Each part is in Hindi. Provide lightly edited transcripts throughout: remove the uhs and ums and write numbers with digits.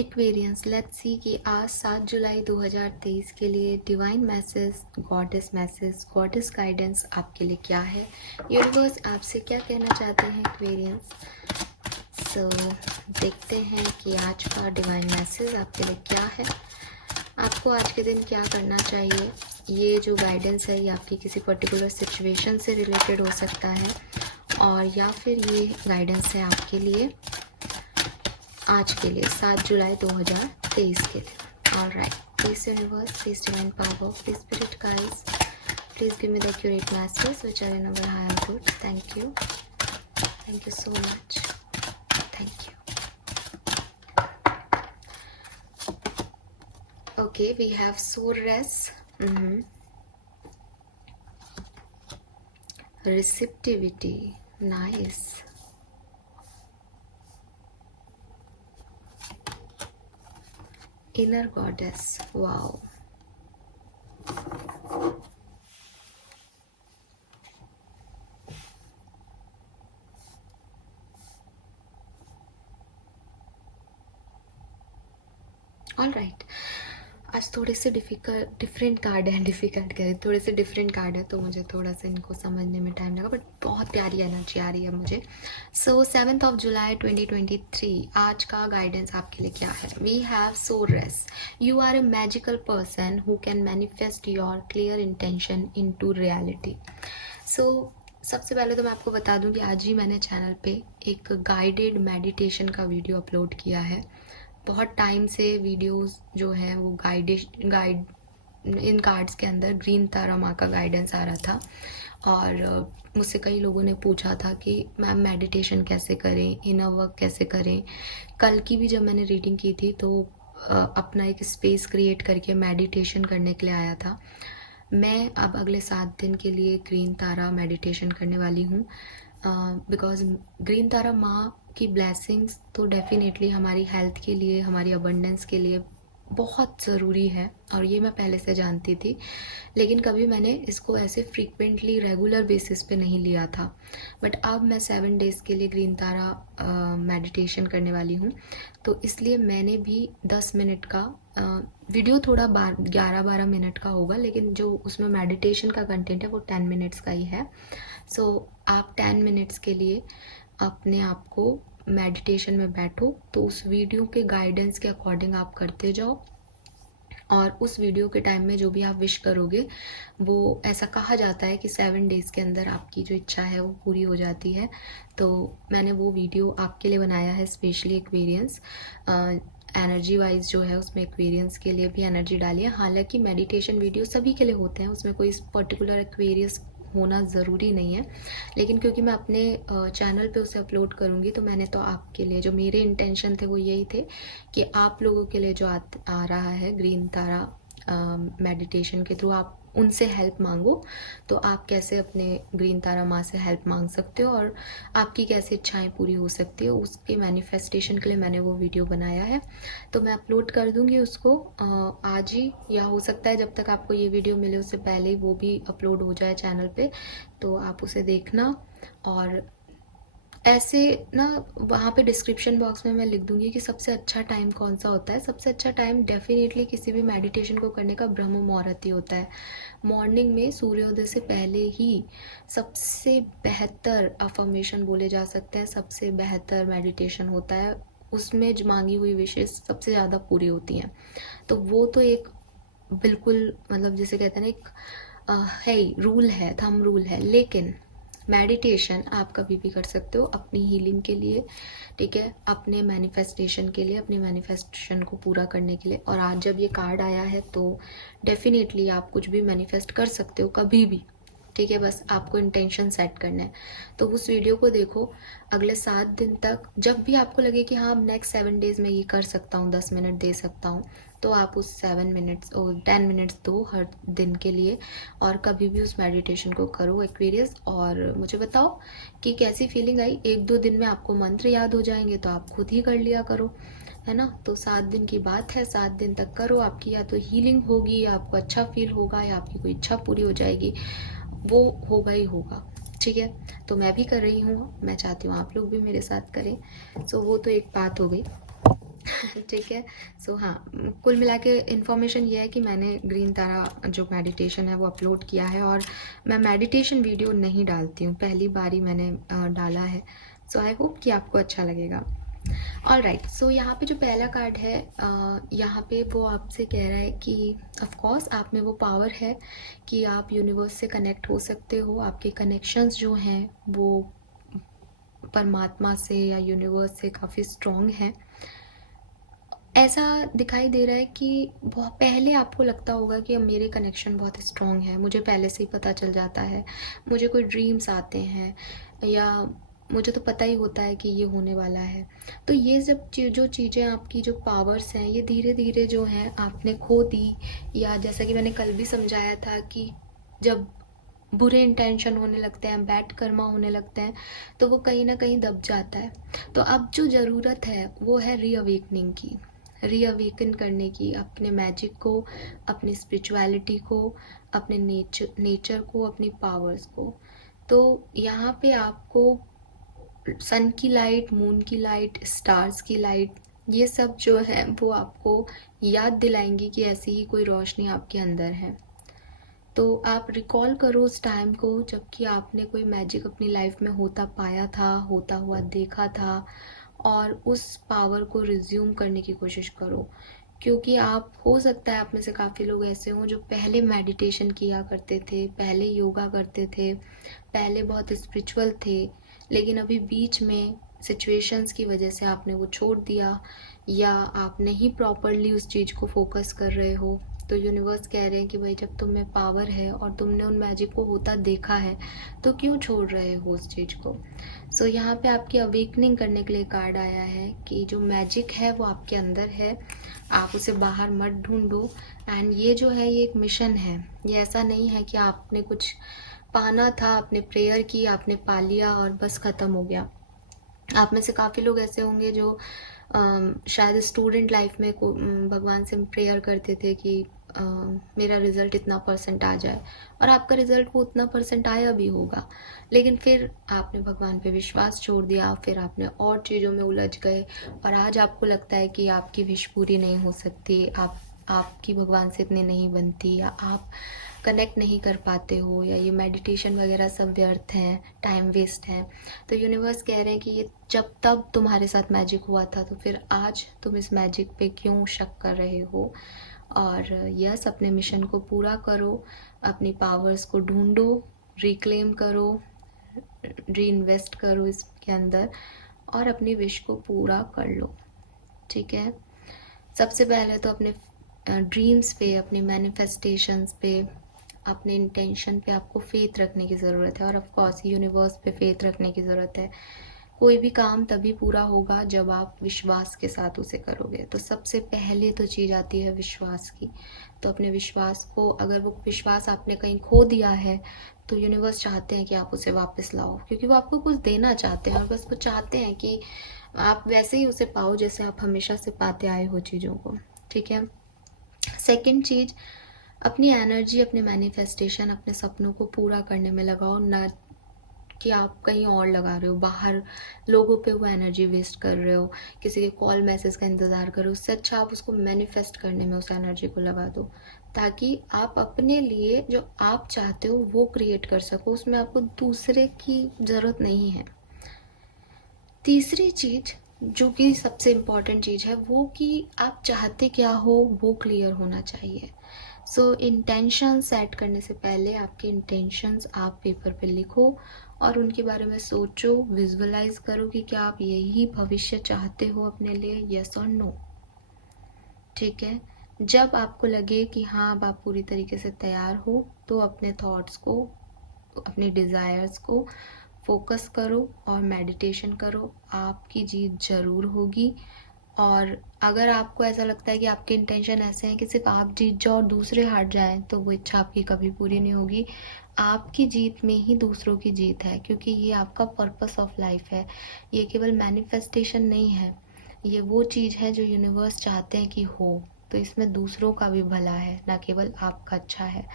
एक्वेरियंस, लेट्स सी कि आज 7 जुलाई 2023 के लिए डिवाइन मैसेज, गॉडेस गाइडेंस आपके लिए क्या है। यूनिवर्स आपसे क्या कहना चाहते हैं एक्वेरियंस। सो देखते हैं कि आज का डिवाइन मैसेज आपके लिए क्या है। आपको आज के दिन क्या करना चाहिए। ये जो गाइडेंस है ये आपकी किसी पर्टिकुलर सिचुएशन से रिलेटेड हो सकता है, और या फिर ये गाइडेंस है आपके लिए आज के लिए 7 जुलाई 2023 के लिए। Alright, please universe, please divine power, please spirit guides, please give me the accurate message which are in our higher good. Thank you so much, thank you. Okay, we have sorceress, receptivity, nice. Inner goddess, wow. All right, आज थोड़े से डिफरेंट कार्ड है, डिफ़िकल्ट करें, थोड़े से डिफरेंट कार्ड है तो मुझे थोड़ा सा इनको समझने में टाइम लगा, बट बहुत प्यारी एनर्जी आ रही है मुझे। सो 7 जुलाई 2023 आज का गाइडेंस आपके लिए क्या है। We have sources, you are a magical person who can manifest your clear intention into reality. So सबसे पहले तो मैं आपको बता दूं कि आज ही मैंने चैनल पे एक गाइडेड मेडिटेशन का वीडियो अपलोड किया है। बहुत टाइम से वीडियोस जो है वो गाइड इन कार्ड्स के अंदर ग्रीन तारा माँ का गाइडेंस आ रहा था, और मुझसे कई लोगों ने पूछा था कि मैम मेडिटेशन कैसे करें, इनर वर्क कैसे करें। कल की भी जब मैंने रीडिंग की थी तो अपना एक स्पेस क्रिएट करके मेडिटेशन करने के लिए आया था। मैं अब अगले 7 दिन के लिए ग्रीन तारा मेडिटेशन करने वाली हूँ, बिकॉज ग्रीन तारा माँ की ब्लेसिंग्स तो डेफिनेटली हमारी हेल्थ के लिए, हमारी अबंडेंस के लिए बहुत ज़रूरी है, और ये मैं पहले से जानती थी, लेकिन कभी मैंने इसको ऐसे फ्रीक्वेंटली रेगुलर बेसिस पे नहीं लिया था। बट अब मैं 7 डेज़ के लिए ग्रीन तारा मेडिटेशन करने वाली हूँ, तो इसलिए मैंने भी 10 मिनट का वीडियो, थोड़ा 11-12 मिनट का होगा, लेकिन जो उसमें मेडिटेशन का कंटेंट है वो 10 मिनट्स का ही है। सो आप 10 मिनट्स के लिए अपने आप को मेडिटेशन में बैठो, तो उस वीडियो के गाइडेंस के अकॉर्डिंग आप करते जाओ, और उस वीडियो के टाइम में जो भी आप विश करोगे वो, ऐसा कहा जाता है कि 7 डेज़ के अंदर आपकी जो इच्छा है वो पूरी हो जाती है। तो मैंने वो वीडियो आपके लिए बनाया है स्पेशली एक्वेरियंस, एनर्जी वाइज जो है उसमें एक्वेरियंस के लिए भी एनर्जी डाली है। हालांकि मेडिटेशन वीडियो सभी के लिए होते हैं, उसमें कोई पर्टिकुलर एक्वेरियस होना ज़रूरी नहीं है, लेकिन क्योंकि मैं अपने चैनल पे उसे अपलोड करूँगी तो मैंने तो आपके लिए, जो मेरे इंटेंशन थे वो यही थे कि आप लोगों के लिए जो आ रहा है ग्रीन तारा मेडिटेशन के थ्रू, आप उनसे हेल्प मांगो, तो आप कैसे अपने ग्रीन तारा माँ से हेल्प मांग सकते हो और आपकी कैसे इच्छाएं पूरी हो सकती है, उसके मैनिफेस्टेशन के लिए मैंने वो वीडियो बनाया है। तो मैं अपलोड कर दूंगी उसको आज ही, या हो सकता है जब तक आपको ये वीडियो मिले उससे पहले ही वो भी अपलोड हो जाए चैनल पे, तो आप उसे देखना। और ऐसे ना, वहाँ पे डिस्क्रिप्शन बॉक्स में मैं लिख दूंगी कि सबसे अच्छा टाइम कौन सा होता है। सबसे अच्छा टाइम डेफिनेटली किसी भी मेडिटेशन को करने का ब्रह्म मुहूर्त ही होता है। मॉर्निंग में सूर्योदय से पहले ही सबसे बेहतर अफर्मेशन बोले जा सकते हैं, सबसे बेहतर मेडिटेशन होता है, उसमें जो मांगी हुई विशेष सबसे ज़्यादा पूरी होती हैं। तो वो तो एक बिल्कुल, मतलब जिसे कहते हैं ना, एक है ही, रूल है, थंब रूल है। लेकिन मेडिटेशन आप कभी भी कर सकते हो अपनी हीलिंग के लिए, ठीक है, अपने मैनिफेस्टेशन के लिए, अपने मैनिफेस्टेशन को पूरा करने के लिए। और आज जब ये कार्ड आया है तो डेफिनेटली आप कुछ भी मैनिफेस्ट कर सकते हो कभी भी, ठीक है, बस आपको इंटेंशन सेट करना है। तो उस वीडियो को देखो, अगले 7 दिन तक जब भी आपको लगे कि हाँ नेक्स्ट 7 डेज़ में ये कर सकता हूँ, 10 मिनट दे सकता हूँ, तो आप उस 7 मिनट्स और 10 मिनट्स दो हर दिन के लिए, और कभी भी उस मेडिटेशन को करो एक्वेरियस, और मुझे बताओ कि कैसी फीलिंग आई। 1-2 दिन में आपको मंत्र याद हो जाएंगे तो आप खुद ही कर लिया करो, है ना। तो 7 दिन की बात है, 7 दिन तक करो, आपकी या तो हीलिंग होगी, या आपको अच्छा फील होगा, या आपकी कोई इच्छा पूरी हो जाएगी, वो होगा ही होगा, ठीक है। तो मैं भी कर रही हूँ, मैं चाहती हूँ आप लोग भी मेरे साथ करें। सो वो तो एक बात हो गई। ठीक है। सो हाँ, कुल मिला के इन्फॉर्मेशन ये है कि मैंने ग्रीन तारा जो मेडिटेशन है वो अपलोड किया है, और मैं मेडिटेशन वीडियो नहीं डालती हूँ, पहली बार ही मैंने डाला है। सो आई होप कि आपको अच्छा लगेगा। ऑल राइट, सो यहाँ पे जो पहला कार्ड है, यहाँ पे वो आपसे कह रहा है कि ऑफ कोर्स आप में वो पावर है कि आप यूनिवर्स से कनेक्ट हो सकते हो। आपके कनेक्शंस जो हैं वो परमात्मा से या यूनिवर्स से काफ़ी स्ट्रॉन्ग हैं। ऐसा दिखाई दे रहा है कि बहुत पहले आपको लगता होगा कि अब मेरे कनेक्शन बहुत स्ट्रॉन्ग है, मुझे पहले से ही पता चल जाता है, मुझे कोई ड्रीम्स आते हैं, या मुझे तो पता ही होता है कि ये होने वाला है। तो ये जब जो चीज़ें आपकी जो पावर्स हैं ये धीरे धीरे जो हैं आपने खो दी, या जैसा कि मैंने कल भी समझाया था कि जब बुरे इंटेंशन होने लगते हैं, बैड कर्मा होने लगते हैं, तो वो कहीं ना कहीं दब जाता है। तो अब जो ज़रूरत है वो है रीअवेकनिंग की, रीअवेकन करने की, अपने मैजिक को, अपनी स्पिरिचुअलिटी को, अपने नेचर को, अपनी पावर्स को। तो यहाँ पे आपको सन की लाइट, मून की लाइट, स्टार्स की लाइट, ये सब जो है वो आपको याद दिलाएंगी कि ऐसी ही कोई रोशनी आपके अंदर है। तो आप रिकॉल करो उस टाइम को जबकि आपने कोई मैजिक अपनी लाइफ में होता पाया था, होता हुआ देखा था, और उस पावर को रिज्यूम करने की कोशिश करो। क्योंकि आप, हो सकता है आप में से काफ़ी लोग ऐसे हों जो पहले मेडिटेशन किया करते थे, पहले योगा करते थे, पहले बहुत स्पिरिचुअल थे, लेकिन अभी बीच में सिचुएशंस की वजह से आपने वो छोड़ दिया, या आप नहीं प्रॉपरली उस चीज़ को फोकस कर रहे हो। तो यूनिवर्स कह रहे हैं कि भाई जब तुम में पावर है और तुमने उन मैजिक को होता देखा है तो क्यों छोड़ रहे हो उस चीज़ को। सो यहाँ पे आपकी अवेकनिंग करने के लिए कार्ड आया है कि जो मैजिक है वो आपके अंदर है, आप उसे बाहर मत ढूंढो। एंड ये जो है ये एक मिशन है, ये ऐसा नहीं है कि आपने कुछ पाना था, आपने प्रेयर की, आपने पा लिया और बस ख़त्म हो गया। आप में से काफ़ी लोग ऐसे होंगे जो शायद स्टूडेंट लाइफ में भगवान से प्रेयर करते थे कि मेरा रिज़ल्ट इतना परसेंट आ जाए, और आपका रिज़ल्ट वो उतना परसेंट आया भी होगा, लेकिन फिर आपने भगवान पे विश्वास छोड़ दिया, फिर आपने और चीज़ों में उलझ गए, और आज आपको लगता है कि आपकी विश पूरी नहीं हो सकती, आपकी भगवान से इतनी नहीं बनती, या आप कनेक्ट नहीं कर पाते हो, या ये मेडिटेशन वगैरह सब व्यर्थ हैं, टाइम वेस्ट है। तो यूनिवर्स कह रहे हैं कि ये जब तब तुम्हारे साथ मैजिक हुआ था, तो फिर आज तुम इस मैजिक पे क्यों शक कर रहे हो। और यस, अपने मिशन को पूरा करो, अपनी पावर्स को ढूंढो, रिक्लेम करो, री इन्वेस्ट करो इसके अंदर, और अपनी विश को पूरा कर लो। ठीक है, सबसे पहले तो अपने ड्रीम्स पे, अपने मैनिफेस्टेशंस पे, अपने इंटेंशन पे आपको फेथ रखने की ज़रूरत है, और ऑफ कोर्स यूनिवर्स पे फेथ रखने की ज़रूरत है। कोई भी काम तभी पूरा होगा जब आप विश्वास के साथ उसे करोगे। तो सबसे पहले तो चीज़ आती है विश्वास की। तो अपने विश्वास को, अगर वो विश्वास आपने कहीं खो दिया है, तो यूनिवर्स चाहते हैं कि आप उसे वापस लाओ, क्योंकि वो आपको कुछ देना चाहते हैं, और बस वो चाहते हैं कि आप वैसे ही उसे पाओ जैसे आप हमेशा से पाते आए हो चीज़ों को। ठीक है, सेकंड चीज़, अपनी एनर्जी, अपने मैनिफेस्टेशन, अपने सपनों को पूरा करने में लगाओ, ना कि आप कहीं और लगा रहे हो, बाहर लोगों पे वो एनर्जी वेस्ट कर रहे हो, किसी के कॉल मैसेज का इंतज़ार करो। उससे अच्छा आप उसको मैनिफेस्ट करने में उस एनर्जी को लगा दो, ताकि आप अपने लिए जो आप चाहते हो वो क्रिएट कर सको, उसमें आपको दूसरे की ज़रूरत नहीं है। तीसरी चीज़ जो कि सबसे इम्पॉर्टेंट चीज़ है, वो कि आप चाहते क्या हो वो क्लियर होना चाहिए। सो इंटेंशन सेट करने से पहले आपके इंटेंशंस आप पेपर पे लिखो, और उनके बारे में सोचो, विजुअलाइज करो कि क्या आप यही भविष्य चाहते हो अपने लिए, यस और नो। ठीक है, जब आपको लगे कि हाँ अब आप पूरी तरीके से तैयार हो, तो अपने थॉट्स को, अपने डिज़ायर्स को फोकस करो और मेडिटेशन करो, आपकी जीत ज़रूर होगी। और अगर आपको ऐसा लगता है कि आपके इंटेंशन ऐसे हैं कि सिर्फ आप जीत जाओ और दूसरे हार जाएं, तो वो इच्छा आपकी कभी पूरी नहीं होगी। आपकी जीत में ही दूसरों की जीत है, क्योंकि ये आपका पर्पस ऑफ लाइफ है। ये केवल मैनिफेस्टेशन नहीं है, ये वो चीज़ है जो यूनिवर्स चाहते हैं कि हो। तो इसमें दूसरों का भी भला है, ना केवल आपका अच्छा है।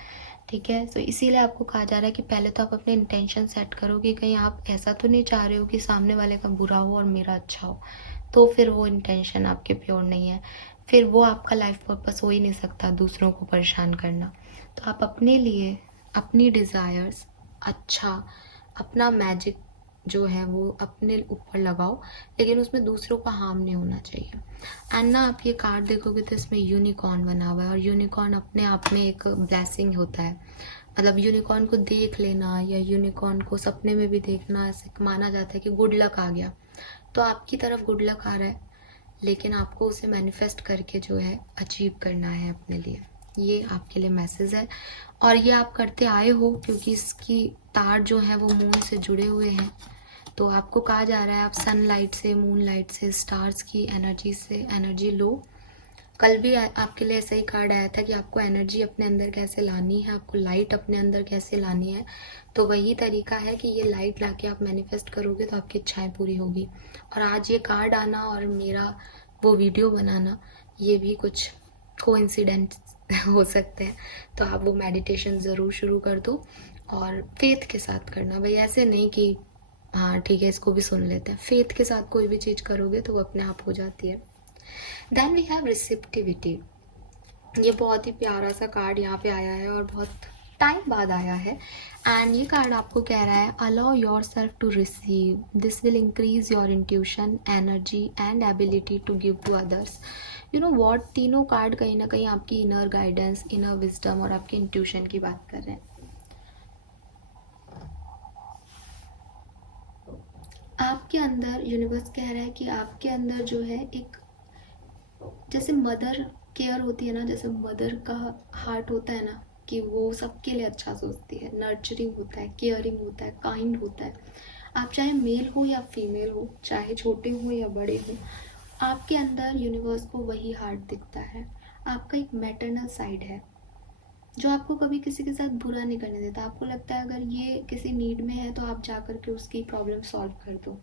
ठीक है, तो इसीलिए आपको कहा जा रहा है कि पहले तो आप अपने इंटेंशन सेट करो कि कहीं आप ऐसा तो नहीं चाह रहे हो कि सामने वाले का बुरा हो और मेरा अच्छा हो। तो फिर वो इंटेंशन आपके प्योर नहीं है, फिर वो आपका लाइफ पर्पस हो ही नहीं सकता दूसरों को परेशान करना। तो आप अपने लिए अपनी डिज़ायर्स अच्छा, अपना मैजिक जो है वो अपने ऊपर लगाओ, लेकिन उसमें दूसरों का हार्म नहीं होना चाहिए। एंड ना आप ये कार्ड देखोगे तो इसमें यूनिकॉर्न बना हुआ है, और यूनिकॉर्न अपने आप में एक ब्लेसिंग होता है। मतलब यूनिकॉर्न को देख लेना या यूनिकॉर्न को सपने में भी देखना, ऐसे माना जाता है कि गुड लक आ गया। तो आपकी तरफ गुड लक आ रहा है, लेकिन आपको उसे मैनिफेस्ट करके जो है अचीव करना है अपने लिए। ये आपके लिए मैसेज है, और ये आप करते आए हो क्योंकि इसकी तार जो है वो मून से जुड़े हुए हैं। तो आपको कहा जा रहा है आप सनलाइट से, मून लाइट से, स्टार्स की एनर्जी से एनर्जी लो। कल भी आपके लिए ऐसा ही कार्ड आया था कि आपको एनर्जी अपने अंदर कैसे लानी है, आपको लाइट अपने अंदर कैसे लानी है। तो वही तरीका है कि ये लाइट लाके आप मैनिफेस्ट करोगे तो आपकी इच्छाएं पूरी होगी। और आज ये कार्ड आना और मेरा वो वीडियो बनाना, ये भी कुछ कोइंसिडेंट हो सकते हैं। तो आप वो मेडिटेशन ज़रूर शुरू कर दो, और फेथ के साथ करना भाई, ऐसे नहीं कि हाँ ठीक है इसको भी सुन लेते हैं। फेथ के साथ कोई भी चीज़ करोगे तो वो अपने आप हो जाती है। Then we have receptivity. ये बहुत ही प्यारा सा कार्ड यहाँ पे आया है और बहुत टाइम बाद आया है। एंड ये कार्ड आपको कह रहा है allow yourself to receive, this will increase your intuition, energy and ability to give to others. You know what, तीनों कार्ड कहीं ना कहीं आपकी इनर गाइडेंस, इनर विजडम और आपकी इंट्यूशन की बात कर रहे हैं। आपके अंदर यूनिवर्स कह रहा है कि आपके अंदर जो है एक, जैसे मदर केयर होती है ना, जैसे मदर का हार्ट होता है ना कि वो सबके लिए अच्छा सोचती है, नर्चरिंग होता है, केयरिंग होता है, काइंड होता है। आप चाहे मेल हो या फीमेल हो, चाहे छोटे हो या बड़े हो, आपके अंदर यूनिवर्स को वही हार्ट दिखता है। आपका एक मैटरनल साइड है जो आपको कभी किसी के साथ बुरा नहीं करने देता। आपको लगता है अगर ये किसी नीड में है तो आप जा कर के उसकी प्रॉब्लम सॉल्व कर दो।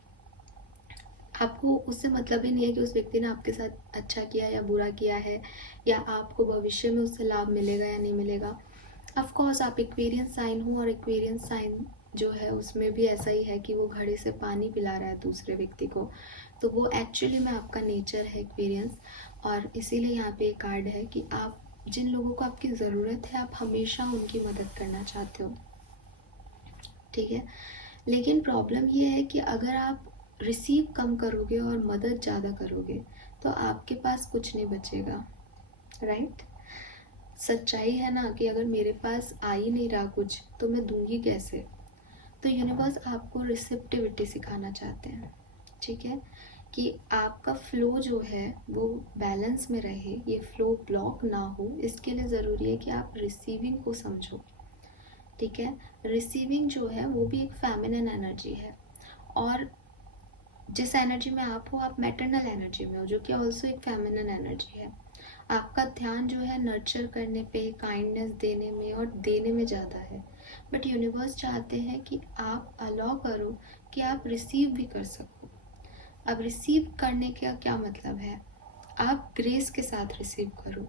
आपको उससे मतलब ही नहीं है कि उस व्यक्ति ने आपके साथ अच्छा किया या बुरा किया है, या आपको भविष्य में उससे लाभ मिलेगा या नहीं मिलेगा। ऑफ कोर्स आप एक्वेरियंस साइन हो, और एक्वेरियंस साइन जो है उसमें भी ऐसा ही है कि वो घड़े से पानी पिला रहा है दूसरे व्यक्ति को। तो वो एक्चुअली में आपका नेचर है एक्वेरियंस। और इसीलिए यहाँ पे एक कार्ड है कि आप जिन लोगों को आपकी ज़रूरत है, आप हमेशा उनकी मदद करना चाहते हो, ठीक है। लेकिन प्रॉब्लम ये है कि अगर आप रिसीव कम करोगे और मदद ज़्यादा करोगे तो आपके पास कुछ नहीं बचेगा, राइट। सच्चाई है ना कि अगर मेरे पास आ ही नहीं रहा कुछ तो मैं दूंगी कैसे। तो यूनिवर्स आपको रिसेप्टिविटी सिखाना चाहते हैं, ठीक है, कि आपका फ्लो जो है वो बैलेंस में रहे, ये फ्लो ब्लॉक ना हो। इसके लिए ज़रूरी है कि आप रिसीविंग को समझो, ठीक है। रिसीविंग जो है वो भी एक फेमिनिन एनर्जी है, और जिस एनर्जी में आप हो, आप मैटरनल एनर्जी में हो, जो कि ऑल्सो एक फेमिनिन एनर्जी है। आपका ध्यान जो है नर्चर करने पे, काइंडनेस देने में और देने में ज़्यादा है। बट यूनिवर्स चाहते हैं कि आप अलाउ करो कि आप रिसीव भी कर सको। अब रिसीव करने का क्या मतलब है, आप ग्रेस के साथ रिसीव करो।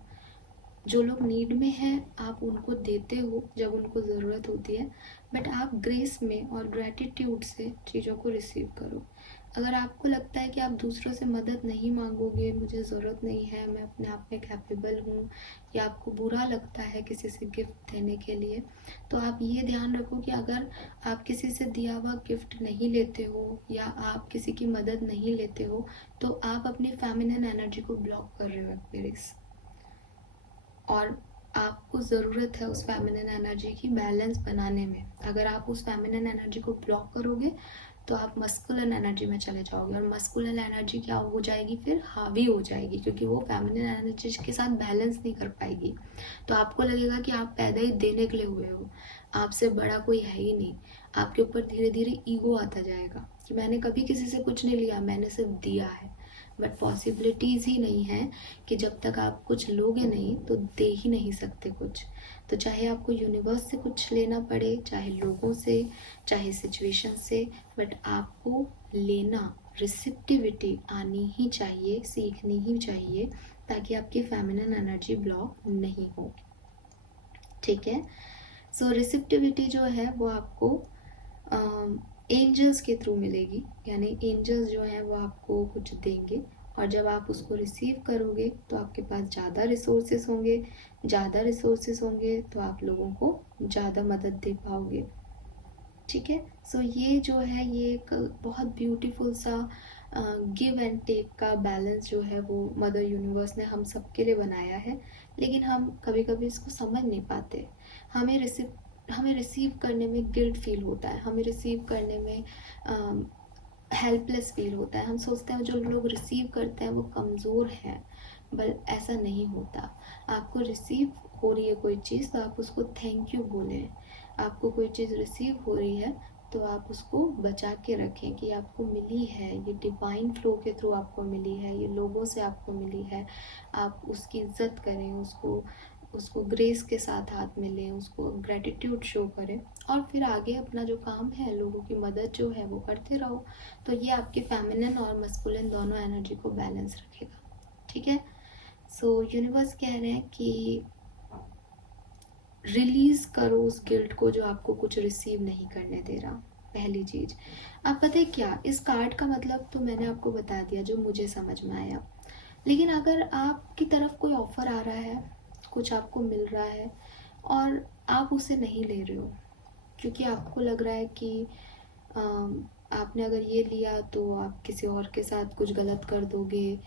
जो लोग नीड में हैं आप उनको देते हो जब उनको ज़रूरत होती है, बट आप ग्रेस में और ग्रैटिट्यूड से चीज़ों को रिसीव करो। अगर आपको लगता है कि आप दूसरों से मदद नहीं मांगोगे, मुझे ज़रूरत नहीं है, मैं अपने आप में कैपेबल हूँ, या आपको बुरा लगता है किसी से गिफ्ट देने के लिए, तो आप ये ध्यान रखो कि अगर आप किसी से दिया हुआ गिफ्ट नहीं लेते हो या आप किसी की मदद नहीं लेते हो तो आप अपनी फेमिनिन एनर्जी को ब्लॉक कर रहे हो एक्वेरियस। और आपको ज़रूरत है उस फेमिनिन एनर्जी की बैलेंस बनाने में। अगर आप उस फेमिनिन एनर्जी को ब्लॉक करोगे तो आप मस्कुलिन एनर्जी में चले जाओगे, और मस्कुलिन एनर्जी क्या हो जाएगी, फिर हावी हो जाएगी, क्योंकि वो फेमिनिन एनर्जी के साथ बैलेंस नहीं कर पाएगी। तो आपको लगेगा कि आप पैदा ही देने के लिए हुए हो, आपसे बड़ा कोई है ही नहीं। आपके ऊपर धीरे धीरे ईगो आता जाएगा कि मैंने कभी किसी से कुछ नहीं लिया, मैंने सिर्फ दिया है। बट पॉसिबिलिटीज़ ही नहीं है कि जब तक आप कुछ लोगे नहीं तो दे ही नहीं सकते कुछ। तो चाहे आपको यूनिवर्स से कुछ लेना पड़े, चाहे लोगों से, चाहे सिचुएशन से, बट आपको लेना, रिसिप्टिविटी आनी ही चाहिए, सीखनी ही चाहिए, ताकि आपकी फेमिनिन एनर्जी ब्लॉक नहीं हो, ठीक है। सो रिसिप्टिविटी जो है वो आपको एंजल्स के थ्रू मिलेगी, यानी एंजल्स जो हैं वो आपको कुछ देंगे, और जब आप उसको रिसीव करोगे तो आपके पास ज़्यादा रिसोर्सेस होंगे, ज़्यादा रिसोर्सेस होंगे तो आप लोगों को ज़्यादा मदद दे पाओगे। ठीक है, सो ये जो है ये एक बहुत ब्यूटीफुल सा गिव एंड टेक का बैलेंस जो है वो मदर यूनिवर्स ने हम सबके लिए बनाया है, लेकिन हम कभी कभी इसको समझ नहीं पाते। हमें रिसीव करने में गिल्ट फील होता है, हमें रिसीव करने में हेल्पलेस फील होता है। हम सोचते हैं जो लोग रिसीव करते हैं वो कमज़ोर हैं, बट ऐसा नहीं होता। आपको रिसीव हो रही है कोई चीज़ तो आप उसको थैंक यू बोलें। आपको कोई चीज़ रिसीव हो रही है तो आप उसको बचा के रखें कि आपको मिली है, ये डिवाइन फ्लो के थ्रू आपको मिली है, ये लोगों से आपको मिली है। आप उसकी इज्जत करें, उसको ग्रेस के साथ हाथ में लें, उसको ग्रेटिट्यूड शो करें और फिर आगे अपना जो काम है, लोगों की मदद जो है वो करते रहो। तो ये आपके फेमिनिन और मस्कुलिन दोनों एनर्जी को बैलेंस रखेगा। ठीक है, सो यूनिवर्स कह रहे हैं कि रिलीज करो उस गिल्ट को जो आपको कुछ रिसीव नहीं करने दे रहा। पहली चीज, अब पता है क्या, इस कार्ड का मतलब तो मैंने आपको बता दिया जो मुझे समझ में आया। लेकिन अगर आपकी तरफ कोई ऑफर आ रहा है, कुछ आपको मिल रहा है और आप उसे नहीं ले रहे हो क्योंकि आपको लग रहा है कि आपने अगर ये लिया तो आप किसी और के साथ कुछ गलत कर दोगे,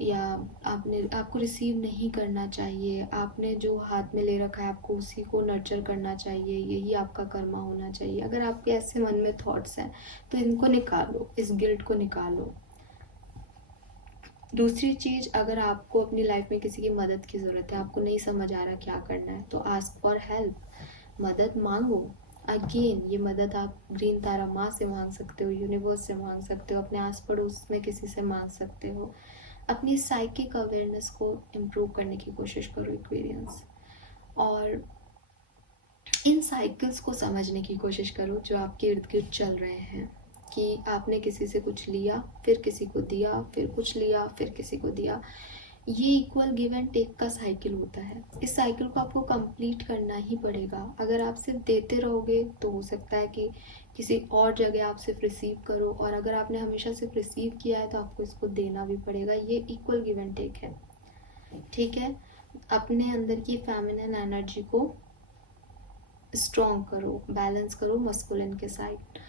या आपको रिसीव नहीं करना चाहिए, आपने जो हाथ में ले रखा है आपको उसी को नर्चर करना चाहिए, यही आपका कर्मा होना चाहिए। अगर आपके ऐसे मन में थॉट्स हैं तो इनको निकालो, इस गिल्ट को निकालो। दूसरी चीज़, अगर आपको अपनी लाइफ में किसी की मदद की ज़रूरत है, आपको नहीं समझ आ रहा क्या करना है, तो आस्क फॉर हेल्प, मदद मांगो। अगेन ये मदद आप ग्रीन तारा माँ से मांग सकते हो, यूनिवर्स से मांग सकते हो, अपने आस पड़ोस में किसी से मांग सकते हो। अपनी साइकिक अवेयरनेस को इम्प्रूव करने की कोशिश करो एक्वेरियंस, और इन साइकिल्स को समझने की कोशिश करो जो आपके इर्द गिर्द चल रहे हैं, कि आपने किसी से कुछ लिया, फिर किसी को दिया, फिर कुछ लिया, फिर किसी को दिया। ये इक्वल गिव एंड टेक का साइकिल होता है। इस साइकिल को आपको कंप्लीट करना ही पड़ेगा। अगर आप सिर्फ देते रहोगे तो हो सकता है कि किसी और जगह आप सिर्फ रिसीव करो, और अगर आपने हमेशा सिर्फ रिसीव किया है तो आपको इसको देना भी पड़ेगा। ये इक्वल गिव एंड टेक है। ठीक है, अपने अंदर की फेमिनिन एनर्जी को स्ट्रॉन्ग करो, बैलेंस करो मस्कुलिन के साइड।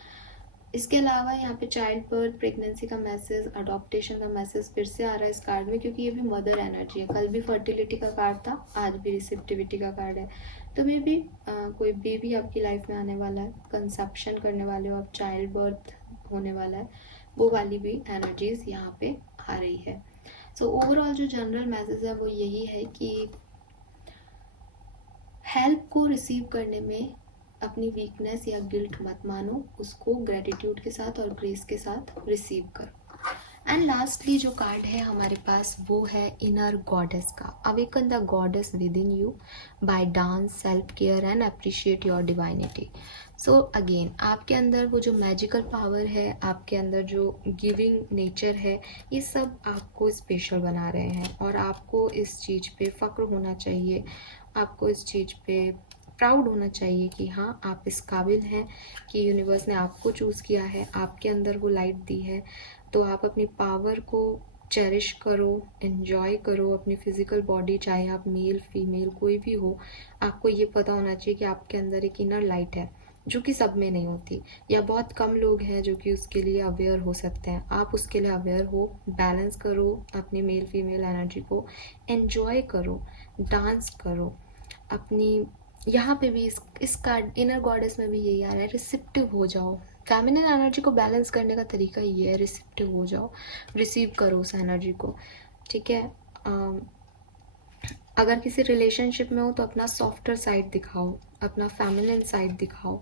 इसके अलावा यहाँ पे चाइल्ड बर्थ, प्रेगनेंसी का मैसेज, अडॉप्टेशन का मैसेज फिर से आ रहा है इस कार्ड में, क्योंकि ये भी मदर एनर्जी है। कल भी फर्टिलिटी का कार्ड था, आज भी रिसेप्टिविटी का कार्ड है। तो मे भी कोई बेबी आपकी लाइफ में आने वाला है, कंसेप्शन करने वाले हो आप, चाइल्ड बर्थ होने वाला है, वो वाली भी एनर्जीज यहाँ पे आ रही है। सो ओवरऑल जो जनरल मैसेज है वो यही है कि हेल्प को रिसीव करने में अपनी वीकनेस या गिल्ट मत मानो, उसको ग्रेटिट्यूड के साथ और ग्रेस के साथ रिसीव करो। एंड लास्टली जो कार्ड है हमारे पास वो है इनर गॉडेस का। Awaken the goddess within you by dance, self care and appreciate your divinity. So again आपके अंदर वो जो मैजिकल पावर है, आपके अंदर जो गिविंग नेचर है, ये सब आपको स्पेशल बना रहे हैं, और आपको इस चीज़ पे फ़ख्र होना चाहिए, आपको इस चीज़ पे प्राउड होना चाहिए कि हाँ आप इस काबिल हैं कि यूनिवर्स ने आपको चूज़ किया है, आपके अंदर वो लाइट दी है। तो आप अपनी पावर को चेरिश करो, एन्जॉय करो अपनी फिज़िकल बॉडी, चाहे आप मेल फीमेल कोई भी हो। आपको ये पता होना चाहिए कि आपके अंदर एक इनर लाइट है जो कि सब में नहीं होती, या बहुत कम लोग हैं जो कि उसके लिए अवेयर हो सकते हैं। आप उसके लिए अवेयर हो, बैलेंस करो अपनी मेल फीमेल एनर्जी को, एन्जॉय करो, डांस करो अपनी। यहाँ पे भी इस कार्ड इनर गॉडेस में भी यही आ रहा है, रिसेप्टिव हो जाओ। फेमिनिन एनर्जी को बैलेंस करने का तरीका ये है, रिसेप्टिव हो जाओ, रिसीव करो उस एनर्जी को। ठीक है, अगर किसी रिलेशनशिप में हो तो अपना सॉफ्टर साइड दिखाओ, अपना फेमिनिन साइड दिखाओ,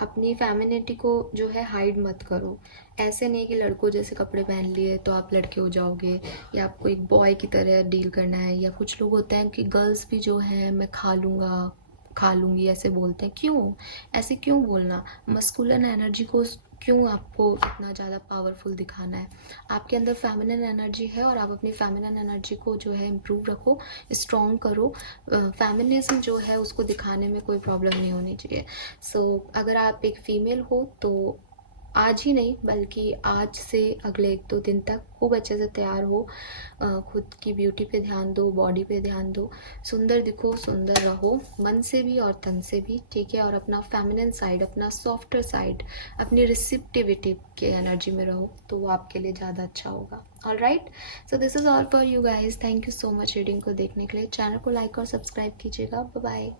अपनी फेमिनिटी को जो है हाइड मत करो। ऐसे नहीं कि लड़कों जैसे कपड़े पहन लिए तो आप लड़के हो जाओगे, या आपको एक बॉय की तरह डील करना है। या कुछ लोग होते हैं कि गर्ल्स भी जो है मैं खा लूँगा खा लूँगी ऐसे बोलते हैं। क्यों ऐसे क्यों बोलना? मस्कुलिन एनर्जी को क्यों आपको इतना ज़्यादा पावरफुल दिखाना है? आपके अंदर फेमिनिन एनर्जी है और आप अपनी फेमिनिन एनर्जी को जो है इम्प्रूव रखो, स्ट्रॉन्ग करो। फेमिनिज्म जो है उसको दिखाने में कोई प्रॉब्लम नहीं होनी चाहिए। सो अगर आप एक फ़ीमेल हो तो आज ही नहीं बल्कि आज से अगले 1-2 दिन तक खूब अच्छे से तैयार हो। खुद की ब्यूटी पे ध्यान दो, बॉडी पे ध्यान दो, सुंदर दिखो, सुंदर रहो, मन से भी और तन से भी, ठीक है। और अपना फेमिनिन साइड, अपना सॉफ्टर साइड, अपनी रिसेप्टिविटी के एनर्जी में रहो, तो वो आपके लिए ज़्यादा अच्छा होगा। All right, so this is all for you guys. Thank you so much reading को देखने के लिए। चैनल को लाइक और सब्सक्राइब कीजिएगा। Bye bye.